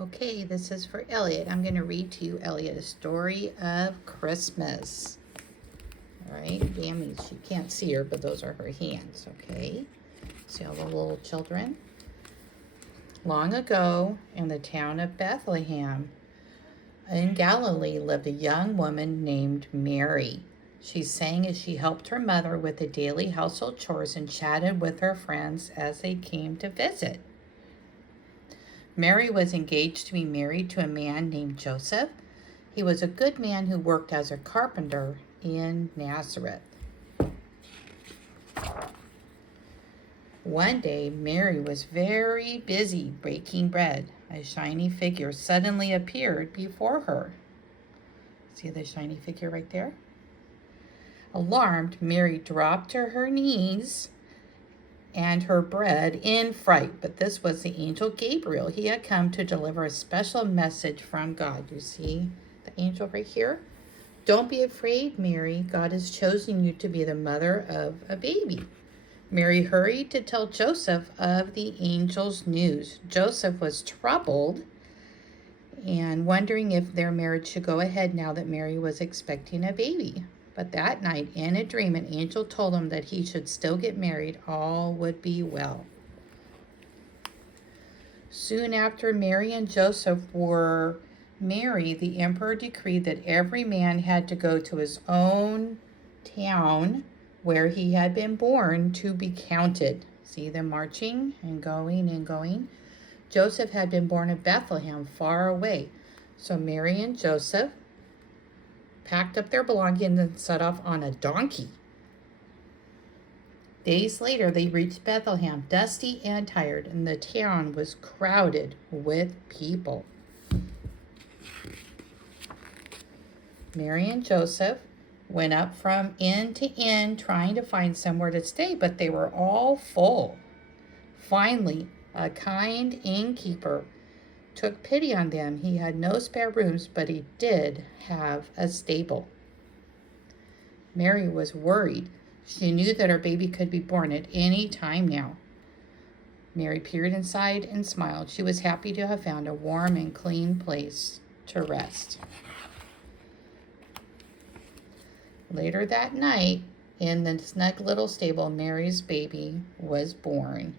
Okay, this is for Elliot. I'm going to read to you, Elliot, a story of Christmas. All right, Gammy, she can't see her, but those are her hands, okay? See all the little children? Long ago, in the town of Bethlehem, in Galilee, lived a young woman named Mary. She sang as she helped her mother with the daily household chores and chatted with her friends as they came to visit. Mary was engaged to be married to a man named Joseph. He was a good man who worked as a carpenter in Nazareth. One day, Mary was very busy baking bread. A shiny figure suddenly appeared before her. See the shiny figure right there? Alarmed, Mary dropped to her knees and her bread in fright. But this was the angel Gabriel. He had come to deliver a special message from God. You see the angel right here? Don't be afraid, Mary. God has chosen you to be the mother of a baby. Mary hurried to tell Joseph of the angel's news. Joseph was troubled and wondering if their marriage should go ahead now that Mary was expecting a baby. But that night, in a dream, an angel told him that he should still get married. All would be well. Soon after Mary and Joseph were married, the emperor decreed that every man had to go to his own town where he had been born to be counted. See them marching and going and going. Joseph had been born in Bethlehem, far away. So Mary and Joseph packed up their belongings and set off on a donkey. Days later, they reached Bethlehem, dusty and tired, and the town was crowded with people. Mary and Joseph went up from inn to inn trying to find somewhere to stay, but they were all full. Finally, a kind innkeeper took pity on them. He had no spare rooms, but he did have a stable. Mary was worried. She knew that her baby could be born at any time now. Mary peered inside and smiled. She was happy to have found a warm and clean place to rest. Later that night, in the snug little stable, Mary's baby was born.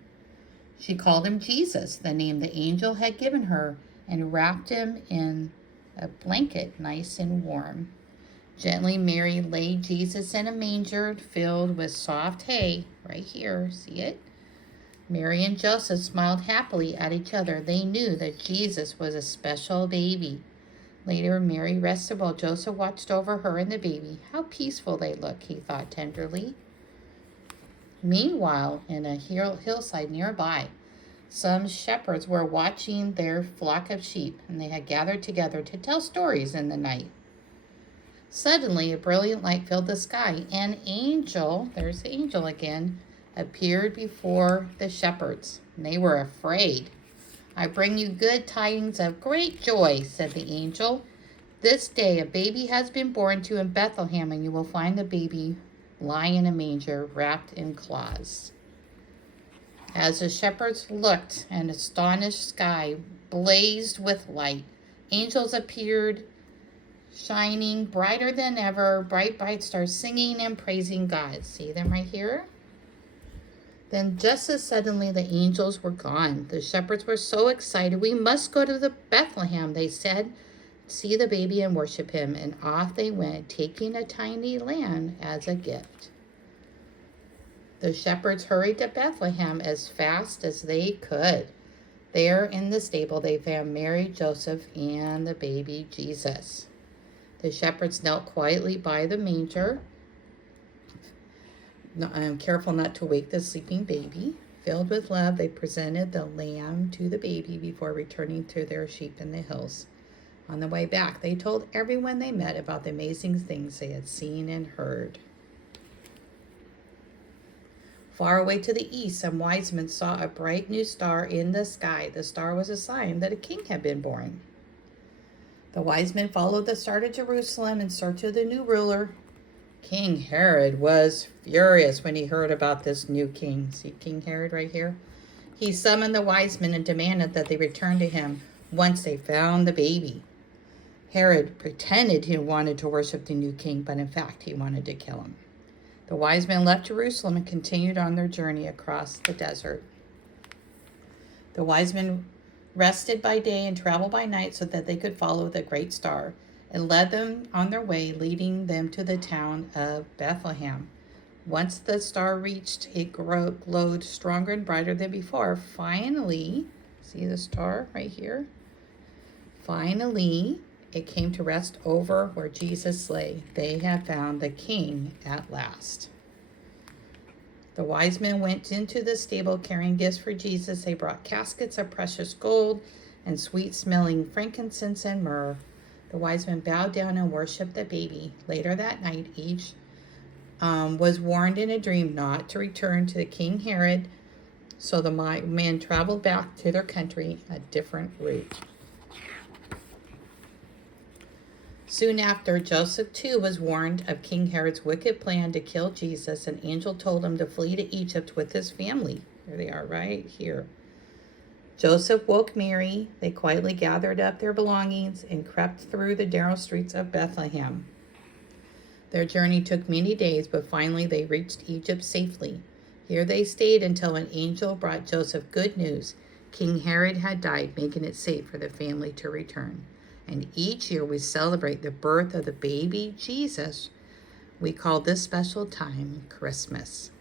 She called him Jesus, the name the angel had given her, and wrapped him in a blanket, nice and warm. Gently, Mary laid Jesus in a manger filled with soft hay. Right here, see it? Mary and Joseph smiled happily at each other. They knew that Jesus was a special baby. Later, Mary rested while Joseph watched over her and the baby. How peaceful they look, he thought tenderly. Meanwhile, in a hillside nearby, some shepherds were watching their flock of sheep, and they had gathered together to tell stories in the night. Suddenly, a brilliant light filled the sky. An angel, there's the angel again, appeared before the shepherds. And they were afraid. I bring you good tidings of great joy, said the angel. This day a baby has been born to you in Bethlehem, and you will find the baby lying in a manger, wrapped in cloths. As the shepherds looked, an astonished sky blazed with light. Angels appeared, shining brighter than ever, bright stars singing and praising God. See them right here? Then just as suddenly the angels were gone. The shepherds were so excited. We must go to the Bethlehem, they said, see the baby and worship him. And off they went, taking a tiny lamb as a gift. The shepherds hurried to Bethlehem as fast as they could. There in the stable they found Mary, Joseph, and the baby Jesus. The shepherds knelt quietly by the manger, careful not to wake the sleeping baby. Filled with love, they presented the lamb to the baby before returning to their sheep in the hills. On the way back, they told everyone they met about the amazing things they had seen and heard. Far away to the east, some wise men saw a bright new star in the sky. The star was a sign that a king had been born. The wise men followed the star to Jerusalem in search of the new ruler. King Herod was furious when he heard about this new king. See King Herod right here? He summoned the wise men and demanded that they return to him once they found the baby. Herod pretended he wanted to worship the new king, but in fact he wanted to kill him. The wise men left Jerusalem and continued on their journey across the desert. The wise men rested by day and traveled by night so that they could follow the great star. It led them on their way, leading them to the town of Bethlehem. Once the star reached, it glowed stronger and brighter than before. Finally, see the star right here? Finally, it came to rest over where Jesus lay. They had found the king at last. The wise men went into the stable carrying gifts for Jesus. They brought caskets of precious gold and sweet-smelling frankincense and myrrh. The wise men bowed down and worshipped the baby. Later that night, each was warned in a dream not to return to King Herod, so the men traveled back to their country a different route. Soon after, Joseph too was warned of King Herod's wicked plan to kill Jesus. An angel told him to flee to Egypt with his family. Here they are right here. Joseph woke Mary. They quietly gathered up their belongings and crept through the narrow streets of Bethlehem. Their journey took many days, but finally they reached Egypt safely. Here they stayed until an angel brought Joseph good news. King Herod had died, making it safe for the family to return. And each year we celebrate the birth of the baby Jesus. We call this special time Christmas.